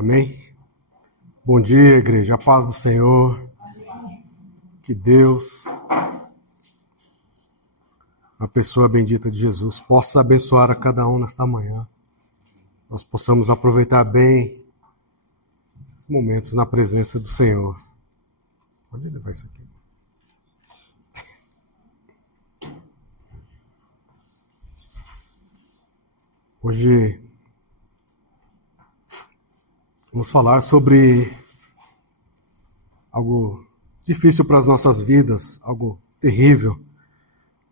Amém? Bom dia, igreja. A paz do Senhor. Que Deus, a pessoa bendita de Jesus, possa abençoar a cada um nesta manhã. Nós possamos aproveitar bem esses momentos na presença do Senhor. Pode levar isso aqui. Hoje vamos falar sobre algo difícil para as nossas vidas, algo terrível.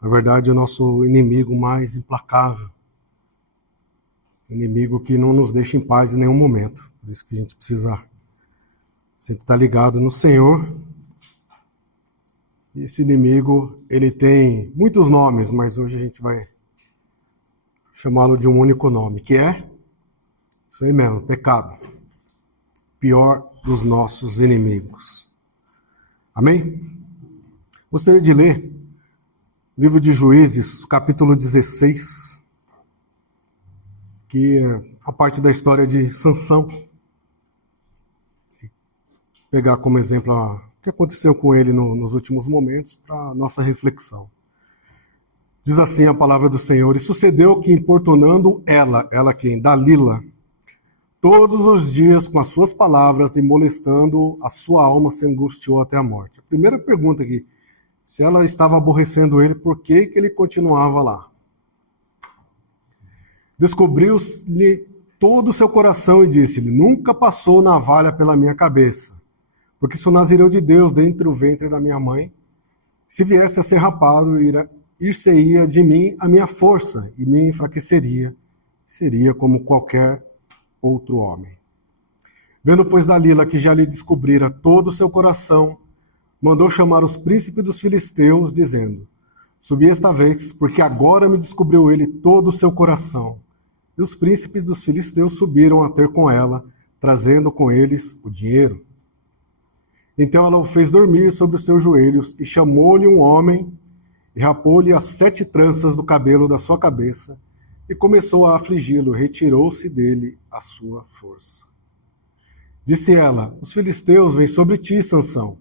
Na verdade, o nosso inimigo mais implacável. Inimigo que não nos deixa em paz em nenhum momento. Por isso que a gente precisa sempre estar ligado no Senhor. E esse inimigo, ele tem muitos nomes, mas hoje a gente vai chamá-lo de um único nome, que é, isso aí mesmo, pecado. Pior dos nossos inimigos. Amém? Gostaria de ler o livro de Juízes, capítulo 16, que é a parte da história de Sansão. Pegar como exemplo o que aconteceu com ele nos últimos momentos para a nossa reflexão. Diz assim a palavra do Senhor: E sucedeu que, importunando ela quem? Dalila, todos os dias com as suas palavras e molestando, a sua alma se angustiou até a morte. A primeira pergunta aqui, se ela estava aborrecendo ele, por que ele continuava lá? Descobriu-lhe todo o seu coração e disse-lhe: Nunca passou navalha pela minha cabeça, porque sou nazireu de Deus dentro do ventre da minha mãe. Se viesse a ser rapado, ir-se-ia de mim a minha força e me enfraqueceria, seria como qualquer outro homem. Vendo, pois, Dalila que já lhe descobrira todo o seu coração, mandou chamar os príncipes dos filisteus, dizendo: Subi esta vez, porque agora me descobriu ele todo o seu coração. E os príncipes dos filisteus subiram a ter com ela, trazendo com eles o dinheiro. Então ela o fez dormir sobre os seus joelhos, e chamou-lhe um homem, e rapou-lhe as 7 tranças do cabelo da sua cabeça, e começou a afligi-lo, retirou-se dele a sua força. Disse ela: Os filisteus vêm sobre ti, Sansão.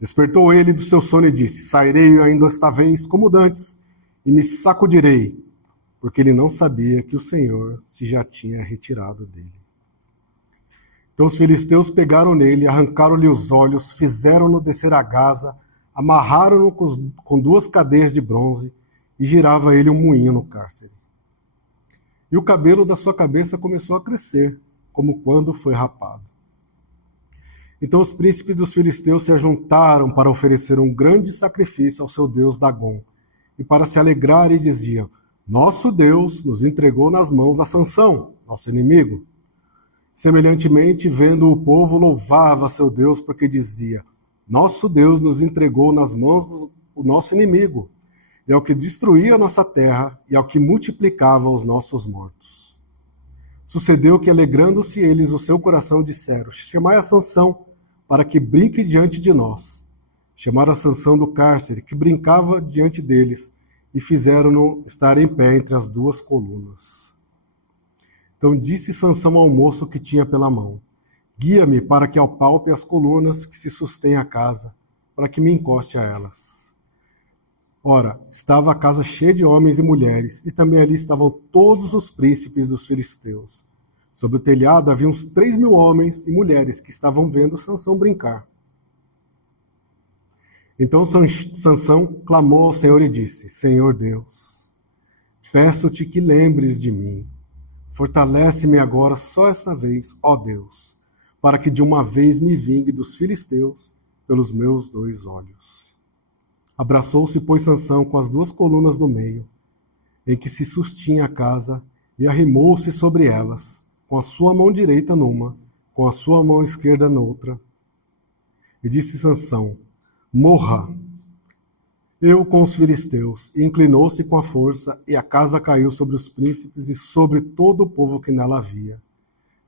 Despertou ele do seu sono e disse: Sairei ainda esta vez como dantes, e me sacudirei, porque ele não sabia que o Senhor se já tinha retirado dele. Então os filisteus pegaram nele, arrancaram-lhe os olhos, fizeram-no descer a Gaza, amarraram-no com 2 cadeias de bronze, e girava ele um moinho no cárcere. E o cabelo da sua cabeça começou a crescer, como quando foi rapado. Então os príncipes dos filisteus se ajuntaram para oferecer um grande sacrifício ao seu deus Dagom, e para se alegrar, e diziam: Nosso Deus nos entregou nas mãos a Sansão, nosso inimigo. Semelhantemente, vendo o povo, louvava seu Deus, porque dizia: Nosso Deus nos entregou nas mãos do nosso inimigo, e ao que destruía a nossa terra, e ao que multiplicava os nossos mortos. Sucedeu que, alegrando-se eles o seu coração, disseram: Chamai a Sansão, para que brinque diante de nós. Chamaram a Sansão do cárcere, que brincava diante deles, e fizeram-no estar em pé entre as 2 colunas. Então disse Sansão ao moço que tinha pela mão: Guia-me para que apalpe as colunas que se sustêm a casa, para que me encoste a elas. Ora, estava a casa cheia de homens e mulheres, e também ali estavam todos os príncipes dos filisteus. Sobre o telhado havia uns 3.000 homens e mulheres que estavam vendo Sansão brincar. Então Sansão clamou ao Senhor e disse: Senhor Deus, peço-te que lembres de mim. Fortalece-me agora só esta vez, ó Deus, para que de uma vez me vingue dos filisteus pelos meus 2 olhos. Abraçou-se, pois, Sansão com as 2 colunas do meio, em que se sustinha a casa, e arrimou-se sobre elas, com a sua mão direita numa, com a sua mão esquerda noutra. E disse Sansão: Morra eu com os filisteus. E inclinou-se com a força, e a casa caiu sobre os príncipes e sobre todo o povo que nela havia.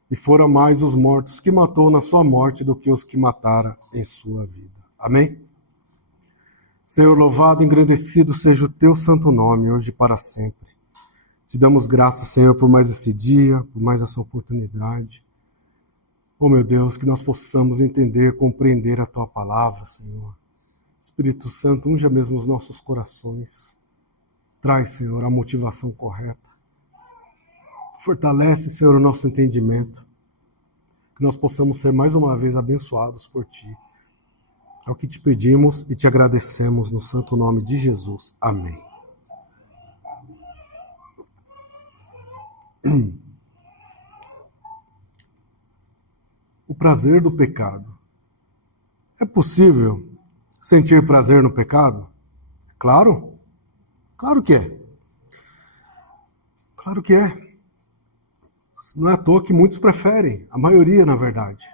E foram mais os mortos que matou na sua morte do que os que matara em sua vida. Amém? Senhor, louvado e engrandecido seja o teu santo nome, hoje e para sempre. Te damos graças, Senhor, por mais esse dia, por mais essa oportunidade. Oh, meu Deus, que nós possamos entender, compreender a Tua palavra, Senhor. Espírito Santo, unja mesmo os nossos corações. Traz, Senhor, a motivação correta. Fortalece, Senhor, o nosso entendimento. Que nós possamos ser mais uma vez abençoados por Ti. É o que te pedimos e te agradecemos no santo nome de Jesus. Amém. O prazer do pecado. É possível sentir prazer no pecado? Claro. Claro que é. Claro que é. Não é à toa que muitos preferem, a maioria, na verdade.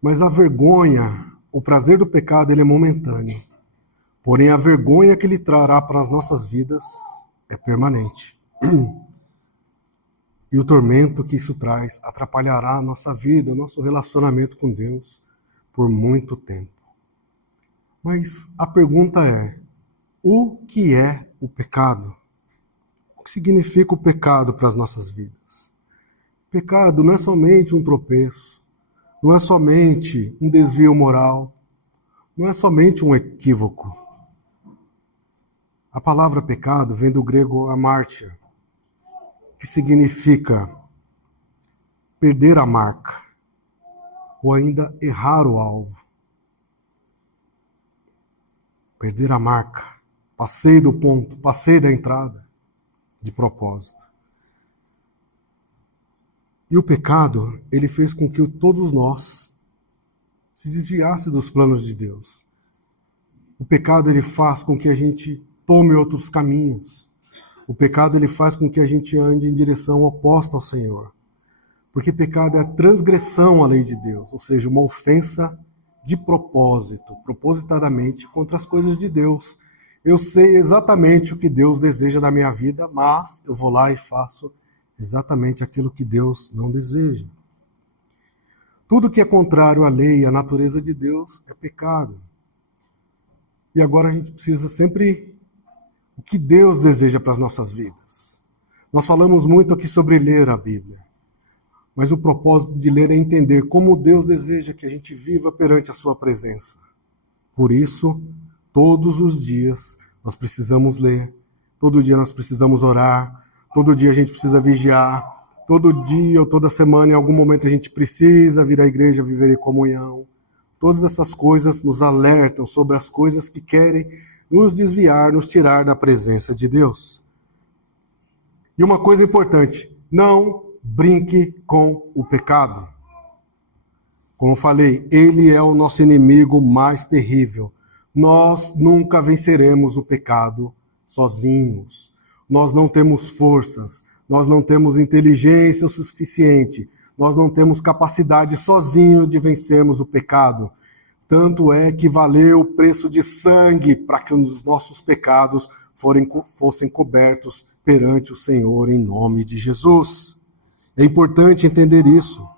Mas a vergonha, o prazer do pecado, ele é momentâneo. Porém, a vergonha que ele trará para as nossas vidas é permanente. E o tormento que isso traz atrapalhará a nossa vida, o nosso relacionamento com Deus por muito tempo. Mas a pergunta é, o que é o pecado? O que significa o pecado para as nossas vidas? Pecado não é somente um tropeço, não é somente um desvio moral, não é somente um equívoco. A palavra pecado vem do grego amártia, que significa perder a marca, ou ainda errar o alvo. Perder a marca, passei do ponto, passei da entrada, de propósito. E o pecado, ele fez com que todos nós se desviasse dos planos de Deus. O pecado, ele faz com que a gente tome outros caminhos. O pecado, ele faz com que a gente ande em direção oposta ao Senhor. Porque pecado é a transgressão à lei de Deus, ou seja, uma ofensa de propósito, propositadamente, contra as coisas de Deus. Eu sei exatamente o que Deus deseja da minha vida, mas eu vou lá e faço exatamente aquilo que Deus não deseja. Tudo que é contrário à lei e à natureza de Deus é pecado. E agora a gente precisa sempre o que Deus deseja para as nossas vidas. Nós falamos muito aqui sobre ler a Bíblia, mas o propósito de ler é entender como Deus deseja que a gente viva perante a sua presença. Por isso, todos os dias nós precisamos ler, todo dia nós precisamos orar, todo dia a gente precisa vigiar, todo dia ou toda semana, em algum momento a gente precisa vir à igreja, viver em comunhão. Todas essas coisas nos alertam sobre as coisas que querem nos desviar, nos tirar da presença de Deus. E uma coisa importante, não brinque com o pecado. Como eu falei, ele é o nosso inimigo mais terrível. Nós nunca venceremos o pecado sozinhos. Nós não temos forças, nós não temos inteligência o suficiente, nós não temos capacidade sozinhos de vencermos o pecado. Tanto é que valeu o preço de sangue para que os nossos pecados fossem cobertos perante o Senhor em nome de Jesus. É importante entender isso.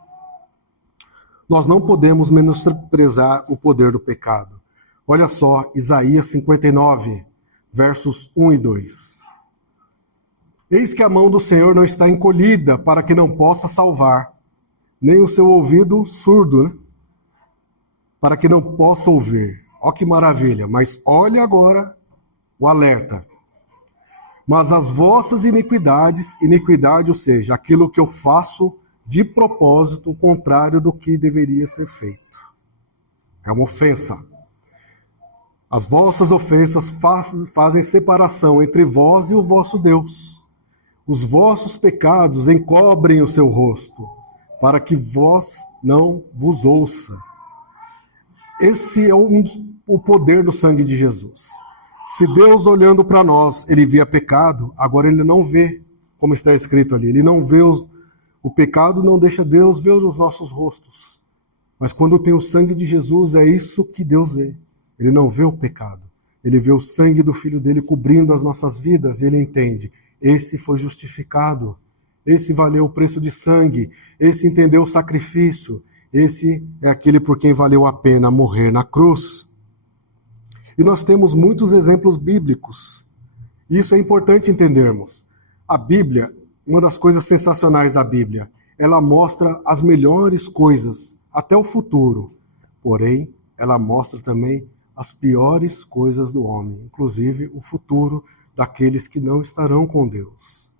Nós não podemos menosprezar o poder do pecado. Olha só, Isaías 59, versos 1 e 2. Eis que a mão do Senhor não está encolhida para que não possa salvar, nem o seu ouvido surdo, né? Para que não possa ouvir. Ó que maravilha, mas olha agora o alerta. Mas as vossas iniquidades, ou seja, aquilo que eu faço de propósito, o contrário do que deveria ser feito. É uma ofensa. As vossas ofensas fazem separação entre vós e o vosso Deus. Os vossos pecados encobrem o seu rosto, para que vós não vos ouça. Esse é o poder do sangue de Jesus. Se Deus, olhando para nós, ele via pecado, agora ele não vê, como está escrito ali, ele não vê o pecado, não deixa Deus ver os nossos rostos. Mas quando tem o sangue de Jesus, é isso que Deus vê. Ele não vê o pecado, ele vê o sangue do Filho dele cobrindo as nossas vidas, e ele entende, esse foi justificado, esse valeu o preço de sangue, esse entendeu o sacrifício, esse é aquele por quem valeu a pena morrer na cruz. E nós temos muitos exemplos bíblicos. Isso é importante entendermos. A Bíblia, uma das coisas sensacionais da Bíblia, ela mostra as melhores coisas, até o futuro. Porém, ela mostra também as piores coisas do homem, inclusive o futuro daqueles que não estarão com Deus.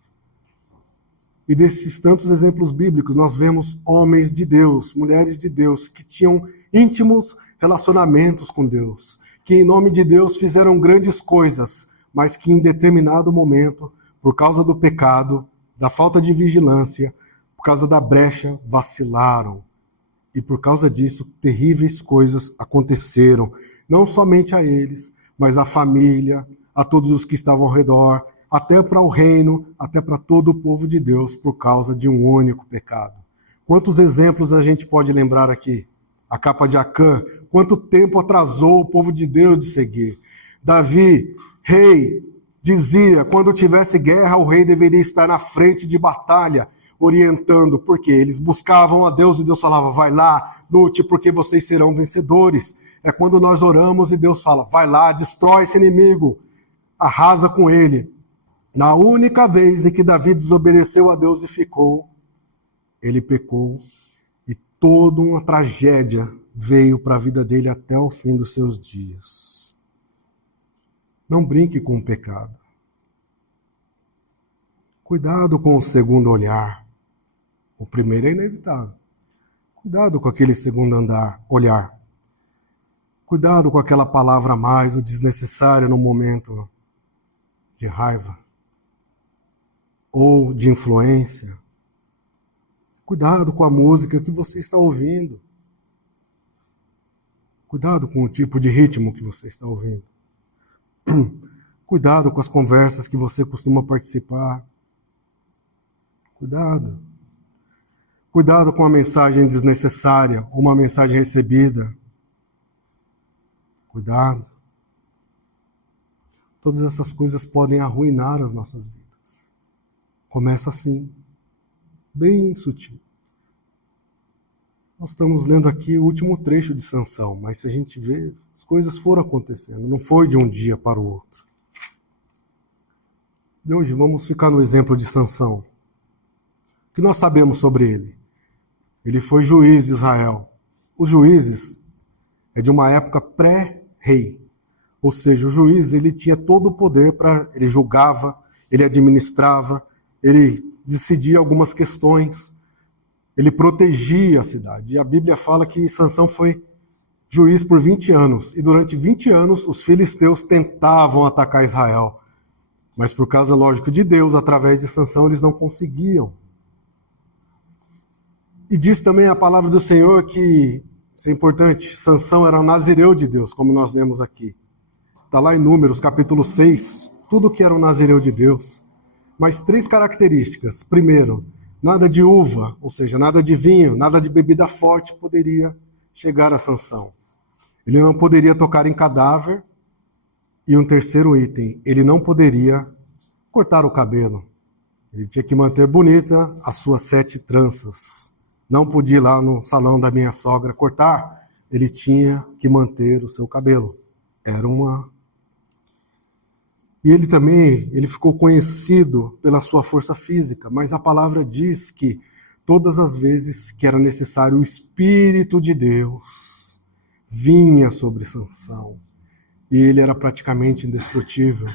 E desses tantos exemplos bíblicos, nós vemos homens de Deus, mulheres de Deus, que tinham íntimos relacionamentos com Deus, que em nome de Deus fizeram grandes coisas, mas que em determinado momento, por causa do pecado, da falta de vigilância, por causa da brecha, vacilaram. E por causa disso, terríveis coisas aconteceram, não somente a eles, mas à família, a todos os que estavam ao redor, até para o reino, até para todo o povo de Deus, por causa de um único pecado. Quantos exemplos a gente pode lembrar aqui? A capa de Acã, quanto tempo atrasou o povo de Deus de seguir. Davi, rei, dizia, quando tivesse guerra, o rei deveria estar na frente de batalha, orientando, porque eles buscavam a Deus e Deus falava, vai lá, lute, porque vocês serão vencedores. É quando nós oramos e Deus fala, vai lá, destrói esse inimigo, arrasa com ele. Na única vez em que Davi desobedeceu a Deus e ficou, ele pecou e toda uma tragédia veio para a vida dele até o fim dos seus dias. Não brinque com o pecado. Cuidado com o segundo olhar. O primeiro é inevitável. Cuidado com aquele segundo olhar. Cuidado com aquela palavra a mais, o desnecessário no momento de raiva ou de influência. Cuidado com a música que você está ouvindo. Cuidado com o tipo de ritmo que você está ouvindo. Cuidado com as conversas que você costuma participar. Cuidado. Cuidado com a mensagem desnecessária ou uma mensagem recebida. Cuidado. Todas essas coisas podem arruinar as nossas vidas. Começa assim, bem sutil. Nós estamos lendo aqui o último trecho de Sansão, mas se a gente vê, as coisas foram acontecendo, não foi de um dia para o outro. E hoje vamos ficar no exemplo de Sansão. O que nós sabemos sobre ele? Ele foi juiz de Israel. Os juízes é de uma época pré-rei. Ou seja, o juiz ele tinha todo o poder ele julgava, ele administrava, ele decidia algumas questões, ele protegia a cidade. E a Bíblia fala que Sansão foi juiz por 20 anos. E durante 20 anos os filisteus tentavam atacar Israel. Mas por causa, lógico, de Deus, através de Sansão, eles não conseguiam. E diz também a palavra do Senhor que, isso é importante, Sansão era um nazireu de Deus, como nós lemos aqui. Está lá em Números, capítulo 6, tudo que era um nazireu de Deus. Mas 3 características. Primeiro, nada de uva, ou seja, nada de vinho, nada de bebida forte poderia chegar a Sansão. Ele não poderia tocar em cadáver. E um terceiro item, ele não poderia cortar o cabelo. Ele tinha que manter bonita as suas 7 tranças. Não podia ir lá no salão da minha sogra cortar, ele tinha que manter o seu cabelo. E ele ficou conhecido pela sua força física, mas a palavra diz que todas as vezes que era necessário o Espírito de Deus vinha sobre Sansão. E ele era praticamente indestrutível.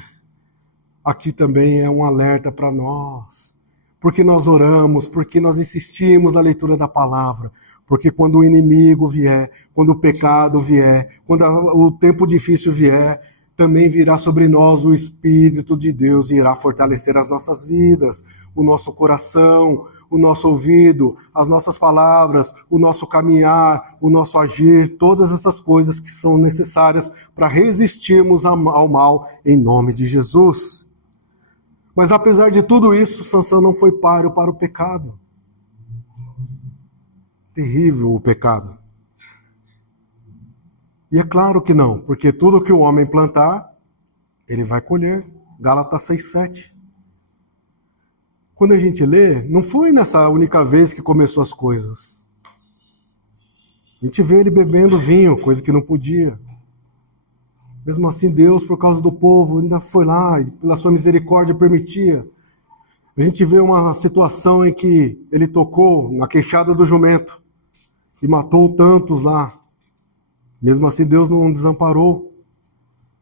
Aqui também é um alerta para nós. Porque nós oramos, porque nós insistimos na leitura da palavra. Porque quando o inimigo vier, quando o pecado vier, quando o tempo difícil vier, também virá sobre nós o Espírito de Deus e irá fortalecer as nossas vidas, o nosso coração, o nosso ouvido, as nossas palavras, o nosso caminhar, o nosso agir, todas essas coisas que são necessárias para resistirmos ao mal em nome de Jesus. Mas apesar de tudo isso, Sansão não foi páreo para o pecado. Terrível o pecado. E é claro que não, porque tudo que o homem plantar, ele vai colher. Gálatas 6:7. Quando a gente lê, não foi nessa única vez que começou as coisas. A gente vê ele bebendo vinho, coisa que não podia. Mesmo assim, Deus, por causa do povo, ainda foi lá e pela sua misericórdia permitia. A gente vê uma situação em que ele tocou na queixada do jumento e matou tantos lá. Mesmo assim, Deus não desamparou.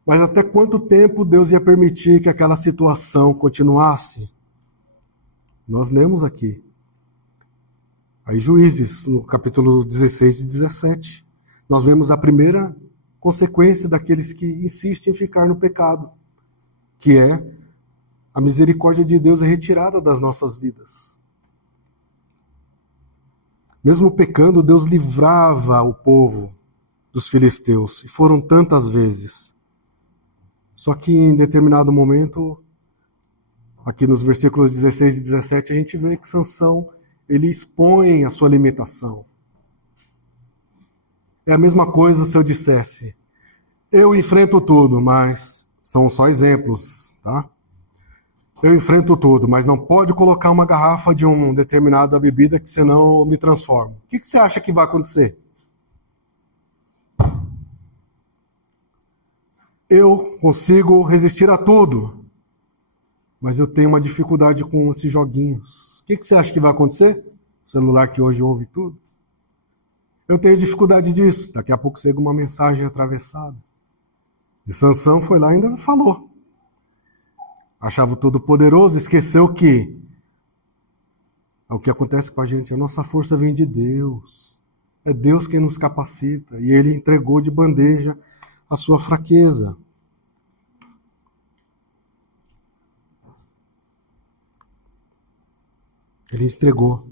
Mas até quanto tempo Deus ia permitir que aquela situação continuasse? Nós lemos aqui. Aí Juízes, no capítulo 16 e 17, nós vemos a primeira consequência daqueles que insistem em ficar no pecado, que é a misericórdia de Deus é retirada das nossas vidas. Mesmo pecando, Deus livrava o povo dos filisteus, e foram tantas vezes. Só que em determinado momento, aqui nos versículos 16 e 17, a gente vê que Sansão, ele expõe a sua limitação. É a mesma coisa se eu dissesse, eu enfrento tudo, mas são só exemplos, tá? Eu enfrento tudo, mas não pode colocar uma garrafa de uma determinada bebida que senão eu me transformo. O que você acha que vai acontecer? Eu consigo resistir a tudo, mas eu tenho uma dificuldade com esses joguinhos. O que você acha que vai acontecer? O celular que hoje ouve tudo. Eu tenho dificuldade disso. Daqui a pouco chega uma mensagem atravessada. E Sansão foi lá e ainda falou. Achava o Todo-Poderoso, esqueceu que o que acontece com a gente, a nossa força vem de Deus. É Deus quem nos capacita. E ele entregou de bandeja a sua fraqueza. Ele entregou.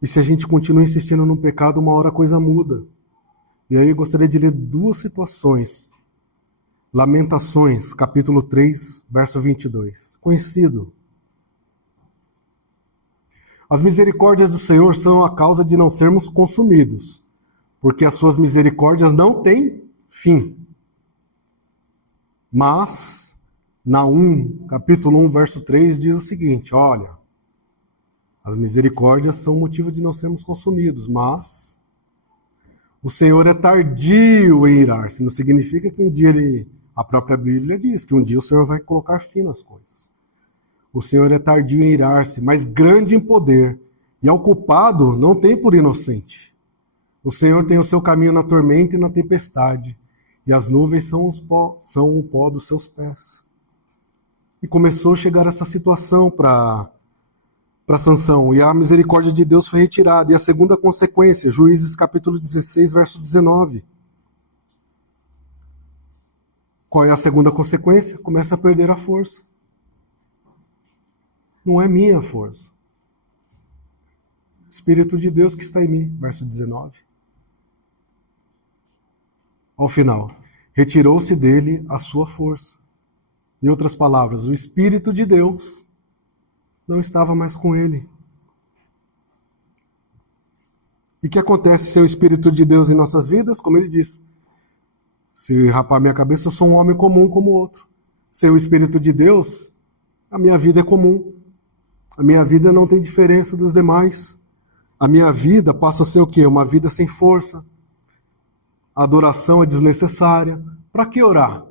E se a gente continua insistindo no pecado, uma hora a coisa muda. E aí eu gostaria de ler duas situações. Lamentações, capítulo 3, verso 22. Conhecido. As misericórdias do Senhor são a causa de não sermos consumidos, porque as suas misericórdias não têm fim. Mas, Naum, capítulo 1, verso 3, diz o seguinte, olha, as misericórdias são motivo de não sermos consumidos, mas o Senhor é tardio em irar-se. Não significa que um dia a própria Bíblia diz que um dia o Senhor vai colocar fim nas coisas. O Senhor é tardio em irar-se, mas grande em poder, e ao culpado não tem por inocente. O Senhor tem o seu caminho na tormenta e na tempestade, e as nuvens são o pó dos seus pés. E começou a chegar essa situação para Sansão, e a misericórdia de Deus foi retirada. E a segunda consequência, Juízes capítulo 16, verso 19. Qual é a segunda consequência? Começa a perder a força. Não é minha força. Espírito de Deus que está em mim, verso 19. Ao final, retirou-se dele a sua força. Em outras palavras, o Espírito de Deus não estava mais com ele. E o que acontece sem o Espírito de Deus em nossas vidas? Como ele disse, se rapar minha cabeça, eu sou um homem comum como o outro. Sem o Espírito de Deus, a minha vida é comum. A minha vida não tem diferença dos demais. A minha vida passa a ser o quê? Uma vida sem força. A adoração é desnecessária. Para que orar?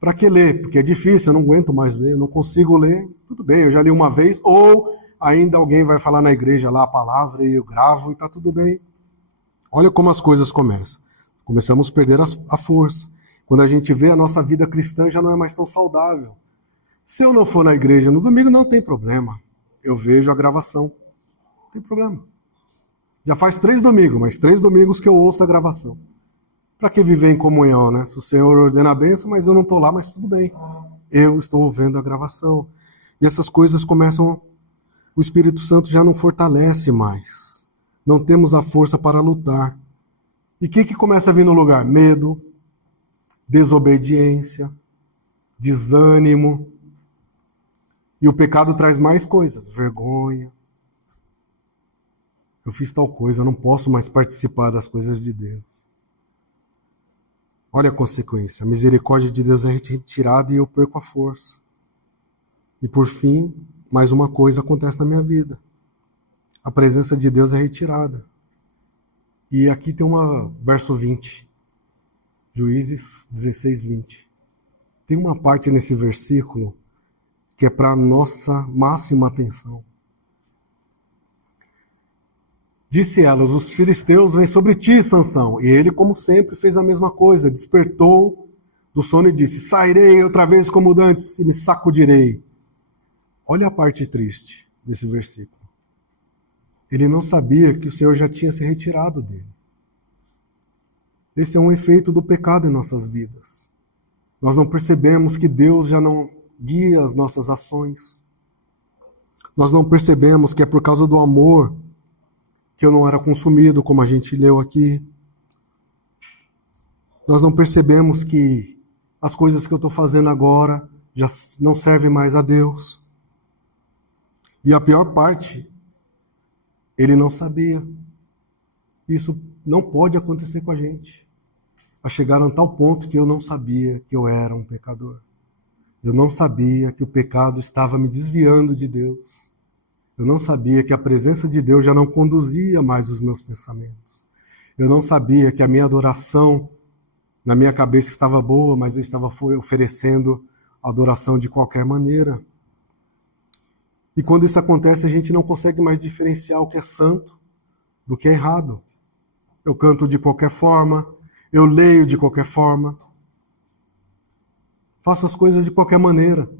Para que ler? Porque é difícil, eu não aguento mais ler, eu não consigo ler. Tudo bem, eu já li uma vez. Ou ainda alguém vai falar na igreja lá a palavra e eu gravo e está tudo bem. Olha como as coisas começam. Começamos a perder a força. Quando a gente vê, a nossa vida cristã já não é mais tão saudável. Se eu não for na igreja no domingo, não tem problema. Eu vejo a gravação. Não tem problema. Já faz 3 domingos, mas 3 domingos que eu ouço a gravação. Para que viver em comunhão, né? Se o Senhor ordena a bênção, mas eu não estou lá, mas tudo bem. Eu estou vendo a gravação. E essas coisas começam... O Espírito Santo já não fortalece mais. Não temos a força para lutar. E o que começa a vir no lugar? Medo, desobediência, desânimo. E o pecado traz mais coisas. Vergonha. Eu fiz tal coisa, eu não posso mais participar das coisas de Deus. Olha a consequência. A misericórdia de Deus é retirada e eu perco a força. E por fim, mais uma coisa acontece na minha vida. A presença de Deus é retirada. E aqui tem verso 20. Juízes 16, 20. Tem uma parte nesse versículo que é para a nossa máxima atenção. Disse ela: os filisteus vêm sobre ti, Sansão. E ele, como sempre, fez a mesma coisa. Despertou do sono e disse: sairei outra vez como dantes e me sacudirei. Olha a parte triste desse versículo. Ele não sabia que o Senhor já tinha se retirado dele. Esse é um efeito do pecado em nossas vidas. Nós não percebemos que Deus já não guia as nossas ações. Nós não percebemos que é por causa do amor que eu não era consumido, como a gente leu aqui. Nós não percebemos que as coisas que eu estou fazendo agora já não servem mais a Deus. E a pior parte, ele não sabia. Isso não pode acontecer com a gente. A chegar a tal ponto que eu não sabia que eu era um pecador. Eu não sabia que o pecado estava me desviando de Deus. Eu não sabia que a presença de Deus já não conduzia mais os meus pensamentos. Eu não sabia que a minha adoração na minha cabeça estava boa, mas eu estava oferecendo adoração de qualquer maneira. E quando isso acontece, a gente não consegue mais diferenciar o que é santo do que é errado. Eu canto de qualquer forma, eu leio de qualquer forma, faço as coisas de qualquer maneira.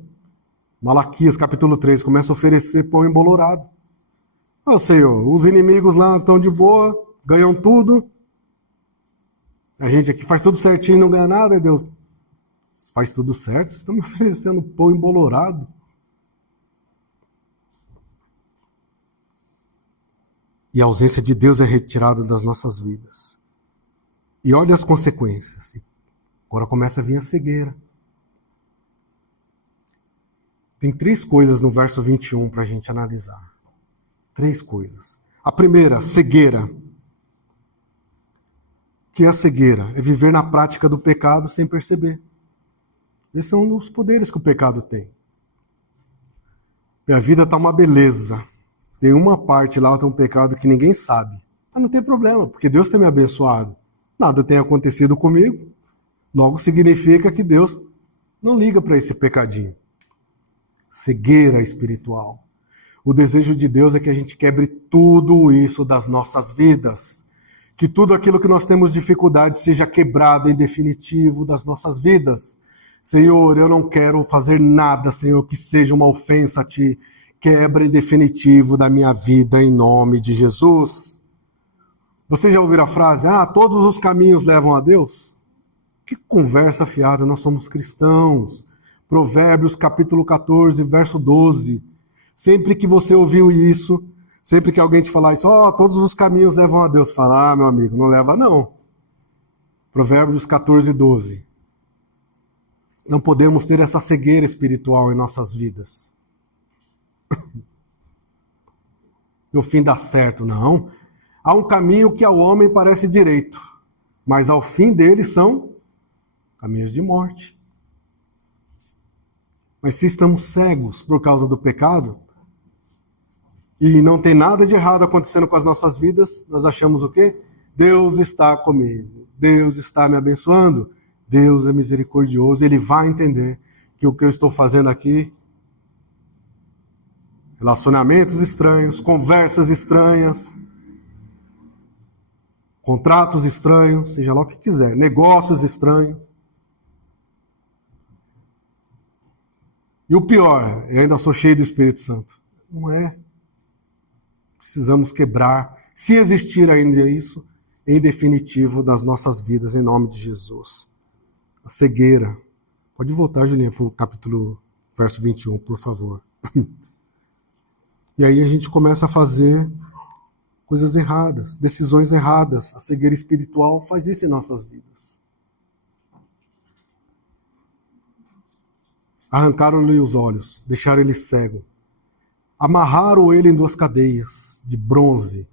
Malaquias, capítulo 3, começa a oferecer pão embolorado. Ô Senhor, os inimigos lá estão de boa, ganham tudo. A gente aqui faz tudo certinho e não ganha nada, e Deus faz tudo certo, vocês estão me oferecendo pão embolorado. E a ausência de Deus é retirada das nossas vidas. E olha as consequências. Agora começa a vir a cegueira. Tem 3 coisas no verso 21 para a gente analisar. 3 coisas. A primeira, cegueira. O que é a cegueira? É viver na prática do pecado sem perceber. Esse é um dos poderes que o pecado tem. Minha vida está uma beleza. Tem uma parte lá, tem um pecado que ninguém sabe. Mas não tem problema, porque Deus tem me abençoado. Nada tem acontecido comigo. Logo significa que Deus não liga para esse pecadinho. Cegueira espiritual. O desejo de Deus é que a gente quebre tudo isso das nossas vidas. Que tudo aquilo que nós temos dificuldade seja quebrado em definitivo das nossas vidas. Senhor, eu não quero fazer nada, Senhor, que seja uma ofensa a Ti. Quebra em definitivo da minha vida em nome de Jesus. Vocês já ouviram a frase, todos os caminhos levam a Deus? Que conversa fiada, nós somos cristãos. Provérbios capítulo 14, verso 12. Sempre que você ouviu isso, sempre que alguém te falar isso, todos os caminhos levam a Deus, fala, meu amigo, não leva não. Provérbios 14, 12. Não podemos ter essa cegueira espiritual em nossas vidas. No fim dá certo, não. Há um caminho que ao homem parece direito, mas ao fim dele são caminhos de morte. Mas se estamos cegos por causa do pecado, e não tem nada de errado acontecendo com as nossas vidas, nós achamos o quê? Deus está comigo, Deus está me abençoando, Deus é misericordioso, Ele vai entender que o que eu estou fazendo aqui, relacionamentos estranhos, conversas estranhas, contratos estranhos, seja lá o que quiser, negócios estranhos. E o pior, eu ainda sou cheio do Espírito Santo. Não é. Precisamos quebrar, se existir ainda isso, em definitivo das nossas vidas, em nome de Jesus. A cegueira. Pode voltar, Julinha, para o capítulo, verso 21, por favor. E aí a gente começa a fazer coisas erradas, decisões erradas. A cegueira espiritual faz isso em nossas vidas. Arrancaram-lhe os olhos, deixaram ele cego. Amarraram ele em 2 cadeias de bronze.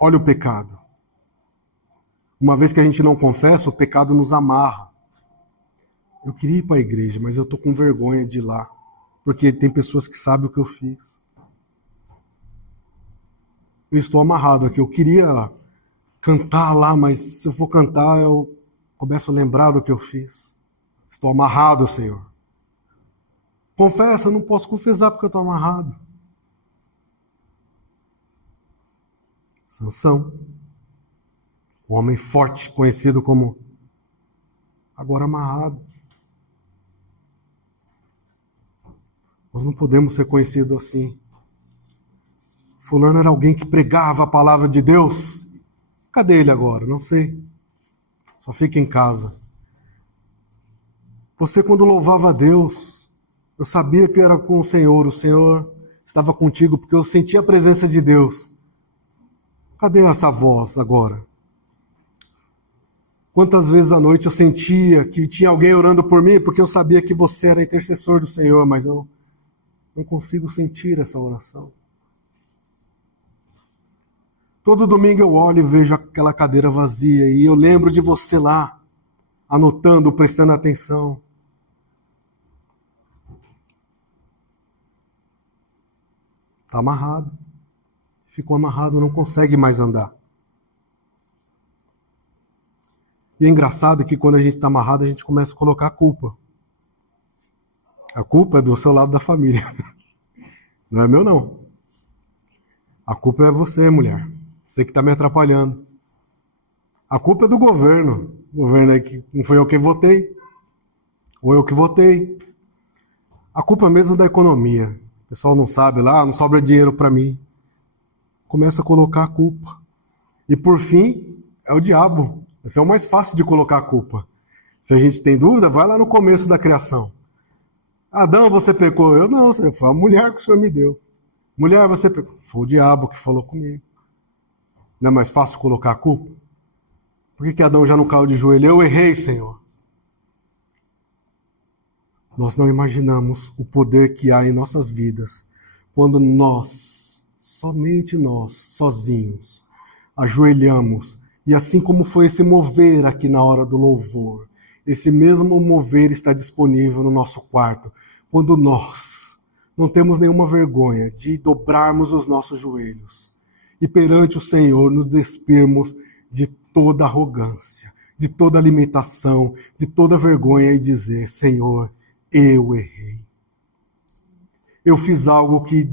Olha o pecado. Uma vez que a gente não confessa, o pecado nos amarra. Eu queria ir para a igreja, mas eu estou com vergonha de ir lá. Porque tem pessoas que sabem o que eu fiz. Eu estou amarrado aqui. Eu queria cantar lá, mas se eu for cantar, eu começo a lembrar do que eu fiz. Estou amarrado, Senhor. Confessa, eu não posso confessar porque eu estou amarrado. Sansão, um homem forte, conhecido como agora amarrado. Nós não podemos ser conhecidos assim. Fulano era alguém que pregava a palavra de Deus. Cadê ele agora? Não sei. Só fica em casa. Você, quando louvava a Deus, eu sabia que era com o Senhor estava contigo, porque eu sentia a presença de Deus. Cadê essa voz agora? Quantas vezes à noite eu sentia que tinha alguém orando por mim, porque eu sabia que você era intercessor do Senhor, mas eu não consigo sentir essa oração. Todo domingo eu olho e vejo aquela cadeira vazia e eu lembro de você lá, anotando, prestando atenção. Está amarrado. Ficou amarrado, não consegue mais andar. E é engraçado que quando a gente está amarrado, a gente começa a colocar a culpa. A culpa é do seu lado da família. Não é meu, não. A culpa é você, mulher. Você que está me atrapalhando. A culpa é do governo. O governo é que não foi eu que votei. Ou eu que votei. A culpa é mesmo da economia. O pessoal não sabe lá, não sobra dinheiro para mim. Começa a colocar a culpa. E por fim, é o diabo. Esse é o mais fácil de colocar a culpa. Se a gente tem dúvida, vai lá no começo da criação. Adão, você pecou? Eu não, foi a mulher que o Senhor me deu. Mulher, você pecou? Foi o diabo que falou comigo. Não é mais fácil colocar a culpa? Por que Adão já não caiu de joelho? Eu errei, Senhor. Nós não imaginamos o poder que há em nossas vidas quando nós, somente nós, sozinhos, ajoelhamos. E assim como foi esse mover aqui na hora do louvor, esse mesmo mover está disponível no nosso quarto, quando nós não temos nenhuma vergonha de dobrarmos os nossos joelhos e perante o Senhor nos despirmos de toda arrogância, de toda limitação, de toda vergonha e dizer: Senhor, eu errei. Eu fiz algo que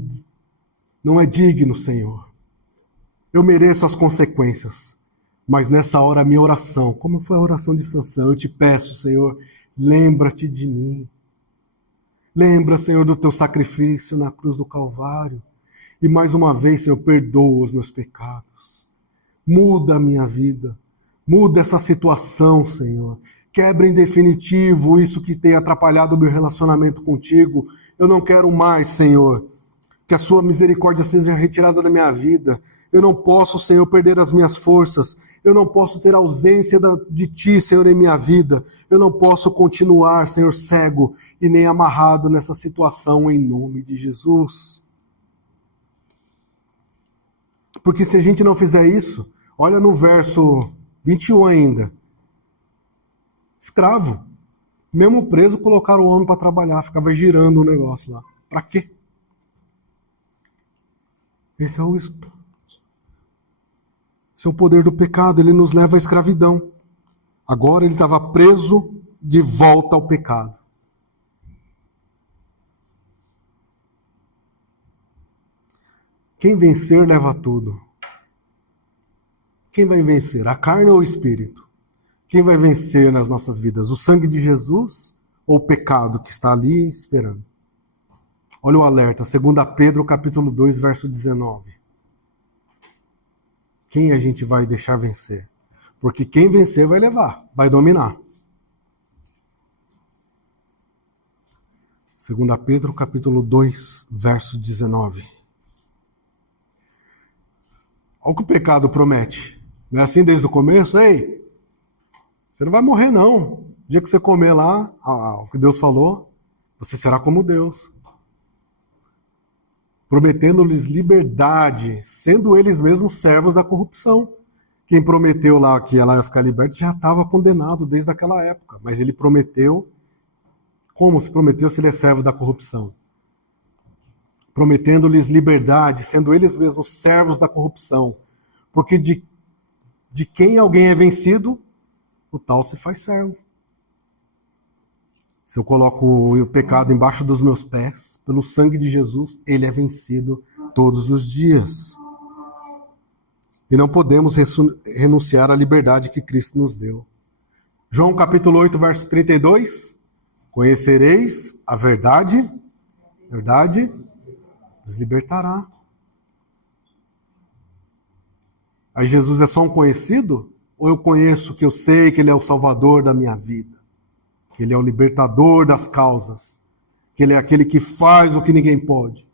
não é digno, Senhor. Eu mereço as consequências. Mas nessa hora a minha oração, como foi a oração de Sansão, eu te peço, Senhor, lembra-te de mim. Lembra, Senhor, do teu sacrifício na cruz do Calvário. E mais uma vez, Senhor, perdoa os meus pecados. Muda a minha vida. Muda essa situação, Senhor. Quebra em definitivo isso que tem atrapalhado o meu relacionamento contigo. Eu não quero mais, Senhor, que a sua misericórdia seja retirada da minha vida. Eu não posso, Senhor, perder as minhas forças. Eu não posso ter ausência de Ti, Senhor, em minha vida. Eu não posso continuar, Senhor, cego e nem amarrado nessa situação em nome de Jesus. Porque se a gente não fizer isso, olha no verso 21 ainda. Escravo. Mesmo preso, colocaram o homem para trabalhar, ficava girando o negócio lá. Para quê? Esse é o poder do pecado, ele nos leva à escravidão. Agora ele estava preso de volta ao pecado. Quem vencer leva tudo. Quem vai vencer? A carne ou o espírito? Quem vai vencer nas nossas vidas? O sangue de Jesus ou o pecado que está ali esperando? Olha o alerta, 2 Pedro capítulo 2, verso 19. Quem a gente vai deixar vencer? Porque quem vencer vai levar, vai dominar. 2 Pedro capítulo 2, verso 19. Olha o que o pecado promete. Não é assim desde o começo? Ei, você não vai morrer não. O dia que você comer lá, o que Deus falou, você será como Deus. Prometendo-lhes liberdade, sendo eles mesmos servos da corrupção. Quem prometeu lá que ela ia ficar liberta já estava condenado desde aquela época. Mas ele prometeu, como se prometeu se ele é servo da corrupção? Prometendo-lhes liberdade, sendo eles mesmos servos da corrupção. Porque de quem alguém é vencido, o tal se faz servo. Se eu coloco o pecado embaixo dos meus pés, pelo sangue de Jesus, ele é vencido todos os dias. E não podemos renunciar à liberdade que Cristo nos deu. João capítulo 8, verso 32. Conhecereis a verdade, a verdade vos libertará. Aí Jesus é só um conhecido? Ou eu conheço que eu sei que ele é o salvador da minha vida? Que ele é o libertador das causas? Que ele é aquele que faz o que ninguém pode?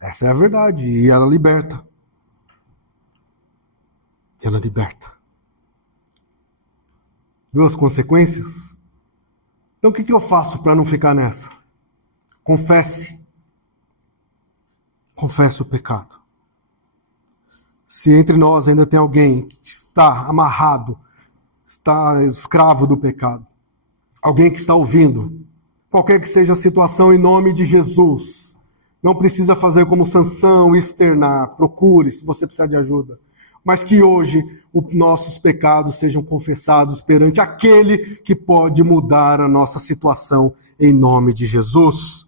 Essa é a verdade, e ela liberta. Ela liberta. Viu as consequências? Então o que eu faço para não ficar nessa? Confesse. Confesse o pecado. Se entre nós ainda tem alguém que está amarrado, está escravo do pecado, alguém que está ouvindo, qualquer que seja a situação, em nome de Jesus, não precisa fazer como Sansão, externar, procure se você precisar de ajuda, mas que hoje os nossos pecados sejam confessados perante aquele que pode mudar a nossa situação em nome de Jesus.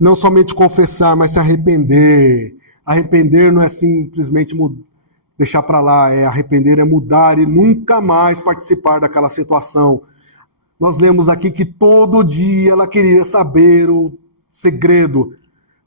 Não somente confessar, mas se arrepender. Arrepender não é simplesmente deixar para lá, arrepender é mudar e nunca mais participar daquela situação. Nós lemos aqui que todo dia ela queria saber o segredo.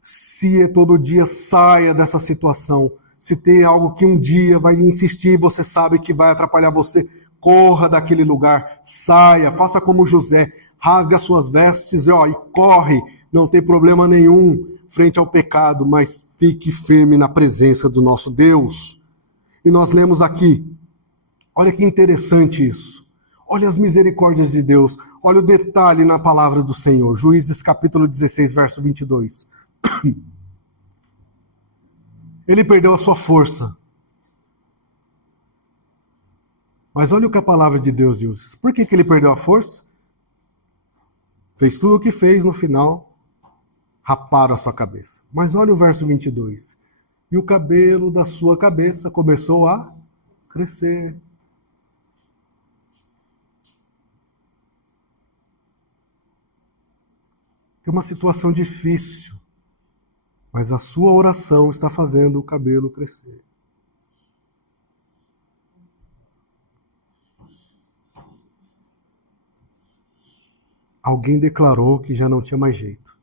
Se todo dia saia dessa situação, se tem algo que um dia vai insistir, você sabe que vai atrapalhar você, corra daquele lugar, saia, faça como José, rasgue as suas vestes e corre, não tem problema nenhum frente ao pecado, mas fique firme na presença do nosso Deus. E nós lemos aqui, olha que interessante isso, olha as misericórdias de Deus, olha o detalhe na palavra do Senhor, Juízes capítulo 16, verso 22. Ele perdeu a sua força. Mas olha o que a palavra de Deus diz. Por que ele perdeu a força? Fez tudo o que fez, no final raparam a sua cabeça. Mas olha o verso 22. E o cabelo da sua cabeça começou a crescer. Tem uma situação difícil, mas a sua oração está fazendo o cabelo crescer. Alguém declarou que já não tinha mais jeito,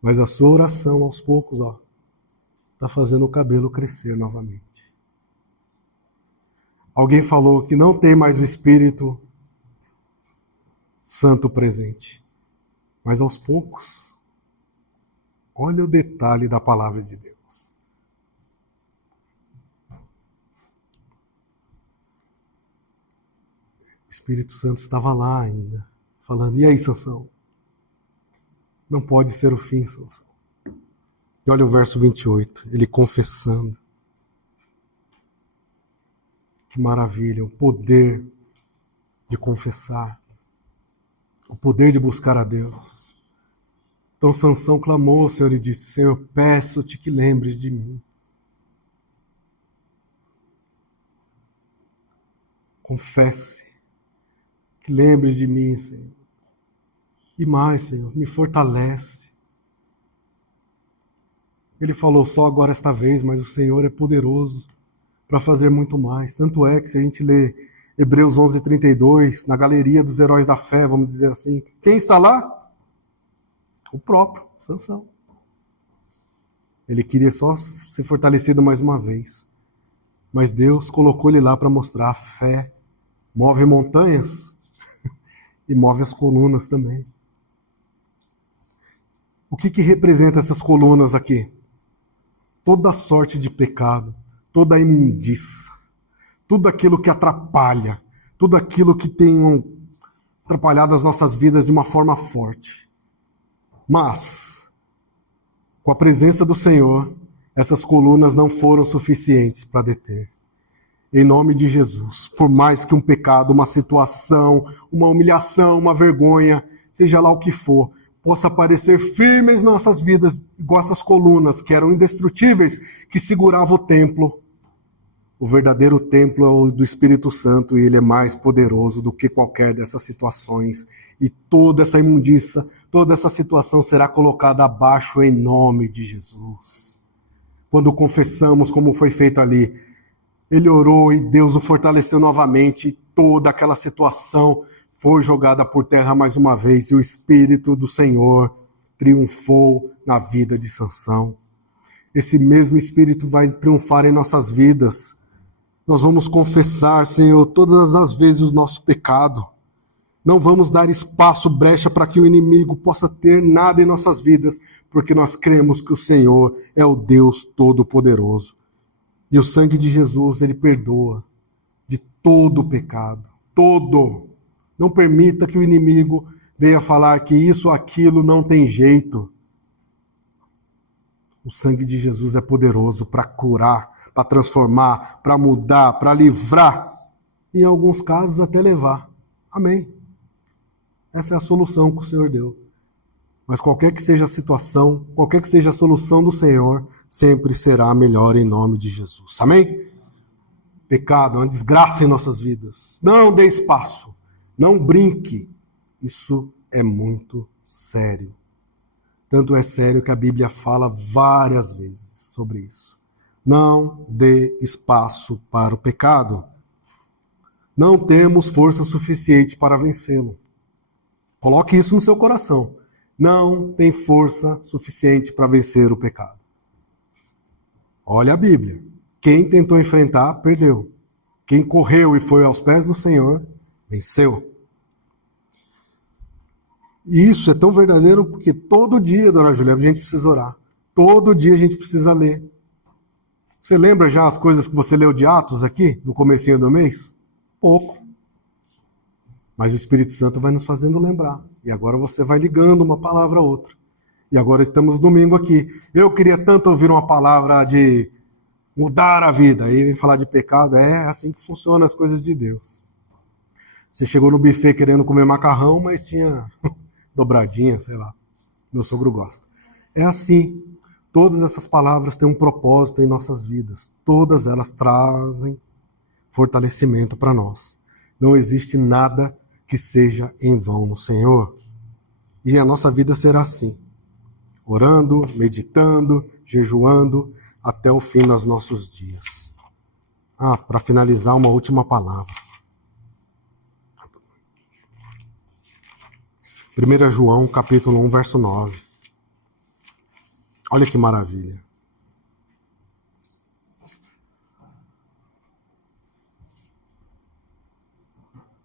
mas a sua oração, aos poucos, está fazendo o cabelo crescer novamente. Alguém falou que não tem mais o Espírito Santo presente, mas aos poucos, olha o detalhe da palavra de Deus. O Espírito Santo estava lá ainda, falando, e aí, Sansão? Não pode ser o fim, Sansão. E olha o verso 28, ele confessando. Que maravilha, o poder de confessar, o poder de buscar a Deus. Então Sansão clamou ao Senhor e disse, Senhor, peço-te que lembres de mim. Confesse, que lembres de mim, Senhor. E mais, Senhor, me fortalece. Ele falou só agora esta vez, mas o Senhor é poderoso para fazer muito mais. Tanto é que se a gente lê Hebreus 11:32, na galeria dos heróis da fé, vamos dizer assim, quem está lá? O próprio Sansão. Ele queria só ser fortalecido mais uma vez. Mas Deus colocou ele lá para mostrar a fé move montanhas e move as colunas também. O que representa essas colunas aqui? Toda sorte de pecado, toda imundiça, tudo aquilo que atrapalha, tudo aquilo que tem atrapalhado as nossas vidas de uma forma forte. Mas, com a presença do Senhor, essas colunas não foram suficientes para deter. Em nome de Jesus, por mais que um pecado, uma situação, uma humilhação, uma vergonha, seja lá o que for, possa parecer firmes em nossas vidas, igual essas colunas que eram indestrutíveis, que seguravam o templo. O verdadeiro templo é o do Espírito Santo e ele é mais poderoso do que qualquer dessas situações. E toda essa imundícia, toda essa situação será colocada abaixo em nome de Jesus. Quando confessamos como foi feito ali, ele orou e Deus o fortaleceu novamente e toda aquela situação foi jogada por terra mais uma vez e o Espírito do Senhor triunfou na vida de Sansão. Esse mesmo Espírito vai triunfar em nossas vidas. Nós vamos confessar, Senhor, todas as vezes o nosso pecado. Não vamos dar espaço, brecha, para que o inimigo possa ter nada em nossas vidas, porque nós cremos que o Senhor é o Deus Todo-Poderoso. E o sangue de Jesus, ele perdoa de todo o pecado. Todo. Não permita que o inimigo venha falar que isso ou aquilo não tem jeito. O sangue de Jesus é poderoso para curar, para transformar, para mudar, para livrar. Em alguns casos, até levar. Amém. Essa é a solução que o Senhor deu. Mas qualquer que seja a situação, qualquer que seja a solução do Senhor, sempre será a melhor em nome de Jesus. Amém? Pecado é uma desgraça em nossas vidas. Não dê espaço. Não brinque. Isso é muito sério. Tanto é sério que a Bíblia fala várias vezes sobre isso. Não dê espaço para o pecado. Não temos força suficiente para vencê-lo. Coloque isso no seu coração. Não tem força suficiente para vencer o pecado. Olha a Bíblia. Quem tentou enfrentar, perdeu. Quem correu e foi aos pés do Senhor, venceu. E isso é tão verdadeiro porque todo dia, dona Juliana, a gente precisa orar. Todo dia a gente precisa ler. Você lembra já as coisas que você leu de Atos aqui, no comecinho do mês? Pouco. Mas o Espírito Santo vai nos fazendo lembrar. E agora você vai ligando uma palavra a outra. E agora estamos domingo aqui. Eu queria tanto ouvir uma palavra de mudar a vida. Aí vem falar de pecado. É assim que funcionam as coisas de Deus. Você chegou no buffet querendo comer macarrão, mas tinha dobradinha, sei lá. Meu sogro gosta. É assim. Todas essas palavras têm um propósito em nossas vidas. Todas elas trazem fortalecimento para nós. Não existe nada que seja em vão no Senhor. E a nossa vida será assim. Orando, meditando, jejuando, até o fim dos nossos dias. Para finalizar, uma última palavra. 1 João, capítulo 1, verso 9. Olha que maravilha.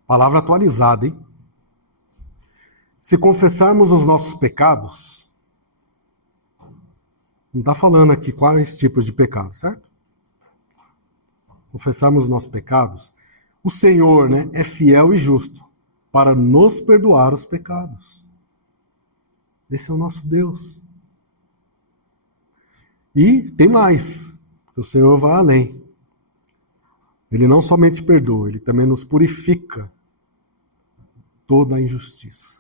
Palavra atualizada, hein? Se confessarmos os nossos pecados, não está falando aqui quais tipos de pecados, certo? Confessarmos os nossos pecados, o Senhor, né, é fiel e justo para nos perdoar os pecados. Esse é o nosso Deus. E tem mais, o Senhor vai além. Ele não somente perdoa, ele também nos purifica toda a injustiça.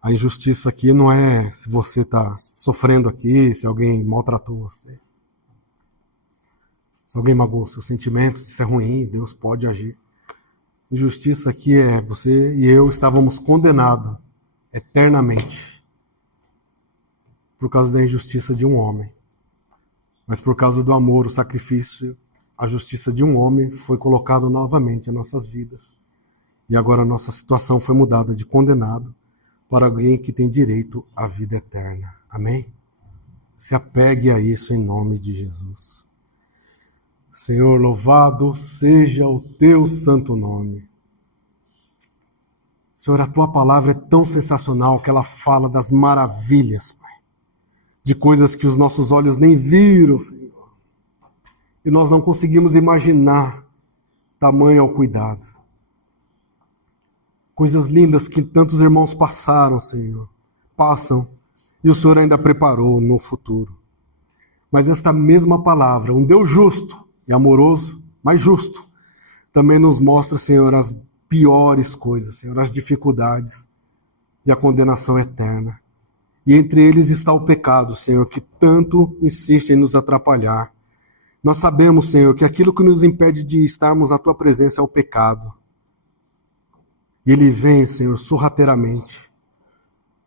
A injustiça aqui não é se você está sofrendo aqui, se alguém maltratou você. Se alguém magoou seus sentimentos, isso é ruim, Deus pode agir. Injustiça aqui é você e eu estávamos condenados eternamente por causa da injustiça de um homem. Mas por causa do amor, o sacrifício, a justiça de um homem foi colocada novamente em nossas vidas. E agora a nossa situação foi mudada de condenado para alguém que tem direito à vida eterna. Amém? Se apegue a isso em nome de Jesus. Senhor, louvado seja o teu santo nome. Senhor, a tua palavra é tão sensacional que ela fala das maravilhas, Pai, de coisas que os nossos olhos nem viram, Senhor. E nós não conseguimos imaginar tamanho ao cuidado. Coisas lindas que tantos irmãos passaram, Senhor, passam, e o Senhor ainda preparou no futuro. Mas esta mesma palavra, um Deus justo e amoroso, mas justo, também nos mostra, Senhor, as piores coisas, Senhor, as dificuldades e a condenação eterna. E entre eles está o pecado, Senhor, que tanto insiste em nos atrapalhar. Nós sabemos, Senhor, que aquilo que nos impede de estarmos na tua presença é o pecado. E ele vem, Senhor, sorrateiramente.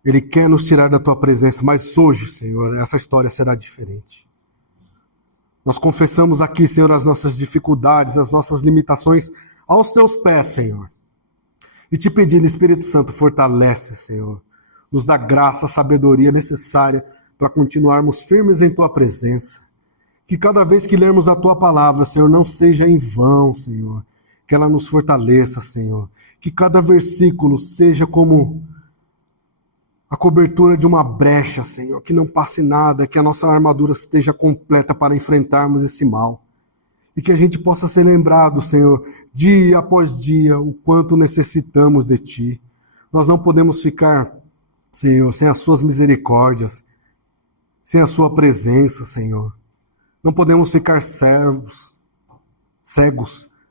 Ele quer nos tirar da tua presença, mas hoje, Senhor, essa história será diferente. Nós confessamos aqui, Senhor, as nossas dificuldades, as nossas limitações aos teus pés, Senhor. E te pedindo, Espírito Santo, fortalece, Senhor. Nos dá graça, sabedoria necessária para continuarmos firmes em tua presença. Que cada vez que lermos a tua palavra, Senhor, não seja em vão, Senhor. Que ela nos fortaleça, Senhor. Que cada versículo seja como a cobertura de uma brecha, Senhor. Que não passe nada, que a nossa armadura esteja completa para enfrentarmos esse mal. E que a gente possa ser lembrado, Senhor, dia após dia, o quanto necessitamos de Ti. Nós não podemos ficar, Senhor, sem as Suas misericórdias, sem a Sua presença, Senhor. Não podemos ficar cegos.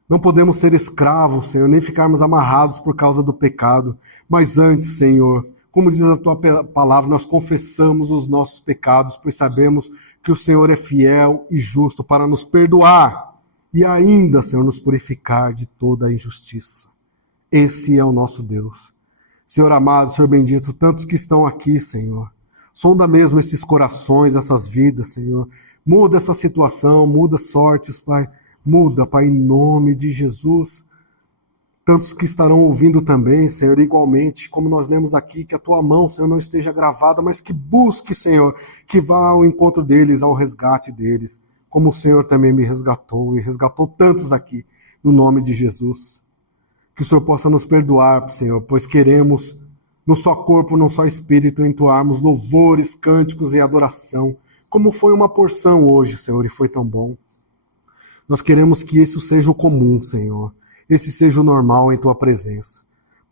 Não podemos ser escravos, Senhor, nem ficarmos amarrados por causa do pecado. Mas antes, Senhor, como diz a Tua palavra, nós confessamos os nossos pecados, pois sabemos que o Senhor é fiel e justo para nos perdoar e ainda, Senhor, nos purificar de toda a injustiça. Esse é o nosso Deus. Senhor amado, Senhor bendito, tantos que estão aqui, Senhor, sonda mesmo esses corações, essas vidas, Senhor. Muda essa situação, muda sortes, Pai. Muda, Pai, em nome de Jesus. Tantos que estarão ouvindo também, Senhor, igualmente, como nós lemos aqui, que a Tua mão, Senhor, não esteja gravada, mas que busque, Senhor, que vá ao encontro deles, ao resgate deles, como o Senhor também me resgatou e resgatou tantos aqui, no nome de Jesus. Que o Senhor possa nos perdoar, Senhor, pois queremos, no só corpo, no só espírito, entoarmos louvores, cânticos e adoração, como foi uma porção hoje, Senhor, e foi tão bom. Nós queremos que isso seja o comum, Senhor, esse seja o normal em Tua presença.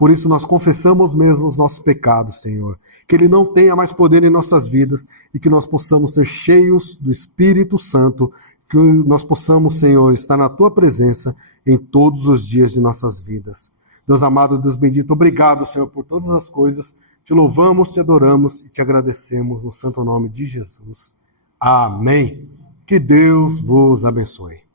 Por isso nós confessamos mesmo os nossos pecados, Senhor, que Ele não tenha mais poder em nossas vidas e que nós possamos ser cheios do Espírito Santo, que nós possamos, Senhor, estar na Tua presença em todos os dias de nossas vidas. Deus amado, Deus bendito, obrigado, Senhor, por todas as coisas. Te louvamos, te adoramos e te agradecemos no santo nome de Jesus. Amém. Que Deus vos abençoe.